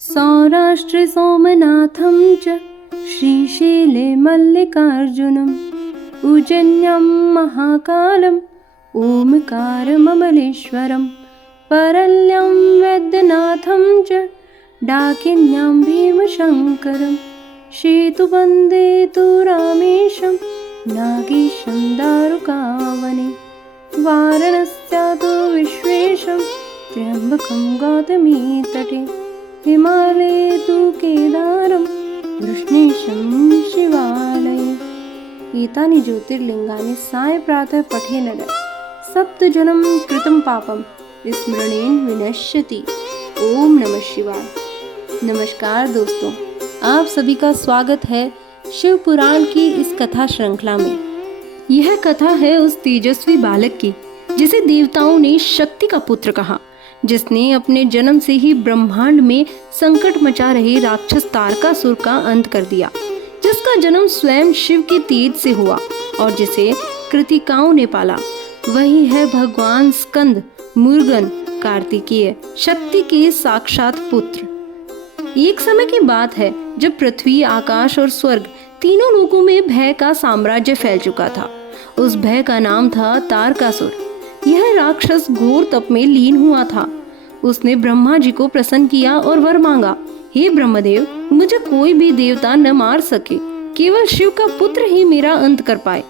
सौराष्ट्रे सोमनाथं च श्रीशैले मल्लिकार्जुनम् उज्जयिन्यां महाकालम् ओमकारममलेश्वरं परल्यां वैद्यनाथं च डाकिन्यां भीमशङ्करं सेतुबन्धे तु रामेशं नागेशं दारुकावने वाराणस्यां विश्वेशं त्र्यम्बकं गौतमीतटे हिमालये तु केदारं कृष्णेशं शिवालये एतानि ज्योतिर्लिंगानि साय प्रातः पठेन सप्तजन्म कृतं पापं स्मरणेन विनश्यति। ओम नमः शिवाय। नमस्कार दोस्तों, आप सभी का स्वागत है शिव पुराण की इस कथा श्रृंखला में। यह कथा है उस तेजस्वी बालक की जिसे देवताओं ने शक्ति का पुत्र कहा, जिसने अपने जन्म से ही ब्रह्मांड में संकट मचा रहे राक्षस तारकासुर का अंत कर दिया, जिसका जन्म स्वयं शिव के तेज से हुआ और जिसे कृतिकाओं ने पाला। वही है भगवान स्कंद मुर्गन कार्तिकेय, शक्ति के साक्षात पुत्र। एक समय की बात है जब पृथ्वी, आकाश और स्वर्ग तीनों लोकों में भय का साम्राज्य फैल चुका था। उस भय का नाम था तारकासुर। यह राक्षस घोर तप में लीन हुआ था। उसने ब्रह्मा जी को प्रसन्न किया और वर मांगा, हे ब्रह्मदेव, मुझे कोई भी देवता न मार सके, केवल शिव का पुत्र ही मेरा अंत कर पाए।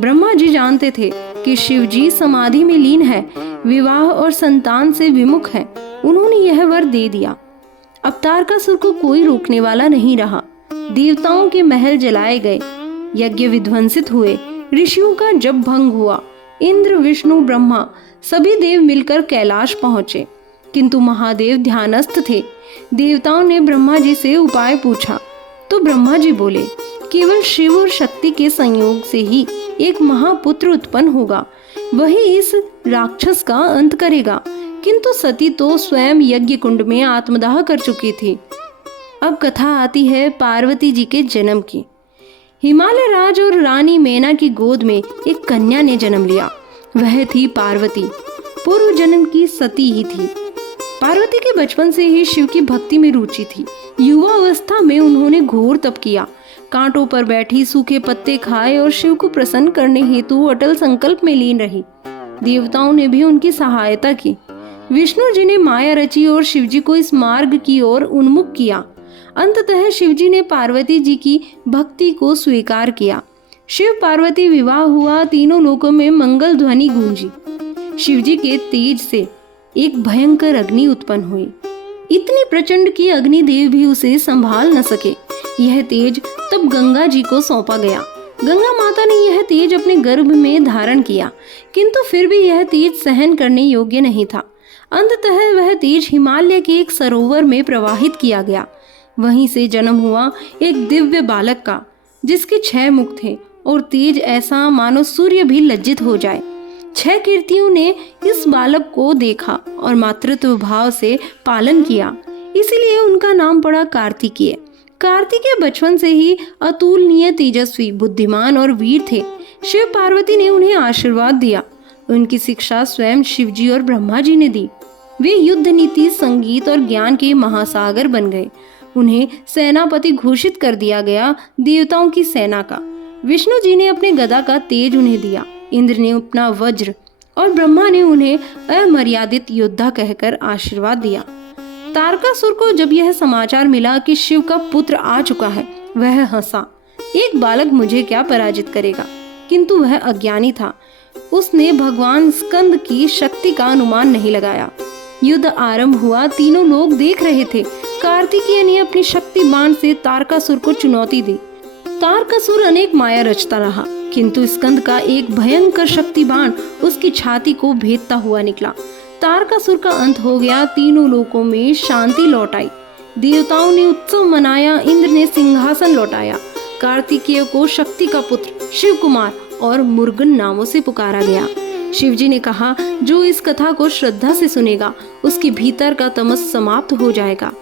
ब्रह्मा जी जानते थे कि शिव जी समाधि में लीन है, विवाह और संतान से विमुख है। उन्होंने यह वर दे दिया। अब तारकासुर को कोई रोकने वाला नहीं रहा। देवताओं के महल जलाए गए, यज्ञ विध्वंसित हुए, ऋषियों का जप भंग हुआ। इंद्र, विष्णु, ब्रह्मा सभी देव मिलकर कैलाश पहुंचे, किंतु महादेव ध्यानस्थ थे। देवताओं ने ब्रह्मा जी से उपाय पूछा तो ब्रह्मा जी बोले, केवल शिव और शक्ति के संयोग से ही एक महापुत्र उत्पन्न होगा, वही इस राक्षस का अंत करेगा। किंतु सती तो स्वयं यज्ञ कुंड में आत्मदाह कर चुकी थी। अब कथा आती है पार्वती जी के जन्म की। हिमालय राज और रानी मैना की गोद में एक कन्या ने जन्म लिया। वह थी पार्वती, पूर्व जन्म की सती ही थी। पार्वती के बचपन से ही शिव की भक्ति में रुचि थी। युवा अवस्था में उन्होंने घोर तप किया, कांटों पर बैठी, सूखे पत्ते खाए और शिव को प्रसन्न करने हेतु अटल संकल्प में लीन रही। देवताओं ने भी उनकी सहायता की। विष्णु जी ने माया रची और शिव जी को इस मार्ग की ओर उन्मुख किया। अंततः शिव जी ने पार्वती जी की भक्ति को स्वीकार किया। शिव पार्वती विवाह हुआ। तीनों लोकों में मंगल ध्वनि गूंजी। शिव जी के तेज से एक भयंकर अग्नि उत्पन्न हुई। इतनी प्रचंड कि अग्निदेव भी उसे संभाल न सके। यह तेज तब गंगा जी को सौंपा गया। गंगा माता ने यह तेज अपने गर्भ में धारण किया, किंतु फिर भी यह तेज सहन करने योग्य नहीं था। अंततः वह तेज हिमालय के एक सरोवर में प्रवाहित किया गया। वहीं से जन्म हुआ एक दिव्य बालक का, जिसके 6 मुख थे और तेज ऐसा मानो सूर्य भी लज्जित हो जाए। 6 कीर्तियों ने इस बालक को देखा और मातृत्व भाव से पालन किया, इसीलिए उनका नाम पड़ा कार्तिकेय। कार्तिकेय बचपन से ही अतुलनीय, तेजस्वी, बुद्धिमान और वीर थे। शिव पार्वती ने उन्हें आशीर्वाद दिया। उनकी शिक्षा स्वयं शिवजी और ब्रह्मा जी ने दी। वे युद्ध नीति, संगीत और ज्ञान के महासागर बन गए। उन्हें सेनापति घोषित कर दिया गया, देवताओं की सेना का। विष्णु जी ने अपने गदा का तेज उन्हें दिया, इंद्र ने अपना वज्र और ब्रह्मा ने उन्हें अमर्यादित योद्धा कहकर आशीर्वाद दिया। तारकासुर को जब यह समाचार मिला कि शिव का पुत्र आ चुका है, वह हंसा। एक बालक मुझे क्या पराजित करेगा? किंतु वह अज्ञानी था। उसने भगवान स्कंद की शक्ति का अनुमान नहीं लगाया। युद्ध आरंभ हुआ। तीनों लोग देख रहे थे। कार्तिकेय ने अपनी शक्ति बाण से तारकासुर को चुनौती दी। तारकासुर अनेक माया रचता रहा, किंतु स्कंद का एक भयंकर शक्ति बाण उसकी छाती को भेदता हुआ निकला। तारकासुर का अंत हो गया। तीनों लोकों में शांति लौट आई। देवताओं ने उत्सव मनाया। इंद्र ने सिंहासन लौटाया। कार्तिकेय को शक्ति का पुत्र, शिव कुमार और मुर्गन नामों से पुकारा गया। शिव जी ने कहा, जो इस कथा को श्रद्धा से सुनेगा, उसके भीतर का तमस समाप्त हो जाएगा।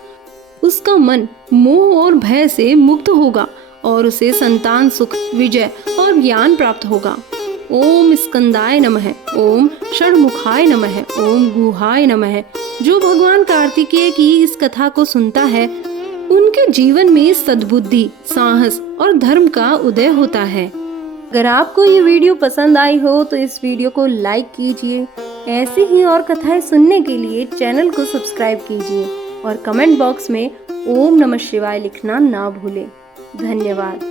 उसका मन मोह और भय से मुक्त होगा और उसे संतान सुख, विजय और ज्ञान प्राप्त होगा। ओम स्कंदाय नमः, ओम षण्मुखाय नमः, ओम गुहाय नमः। जो भगवान कार्तिकेय की इस कथा को सुनता है उनके जीवन में सद्बुद्धि, साहस और धर्म का उदय होता है। अगर आपको ये वीडियो पसंद आई हो तो इस वीडियो को लाइक कीजिए। ऐसी ही और कथाएं सुनने के लिए चैनल को सब्सक्राइब कीजिए और कमेंट बॉक्स में ओम नमः शिवाय लिखना ना भूलें। धन्यवाद।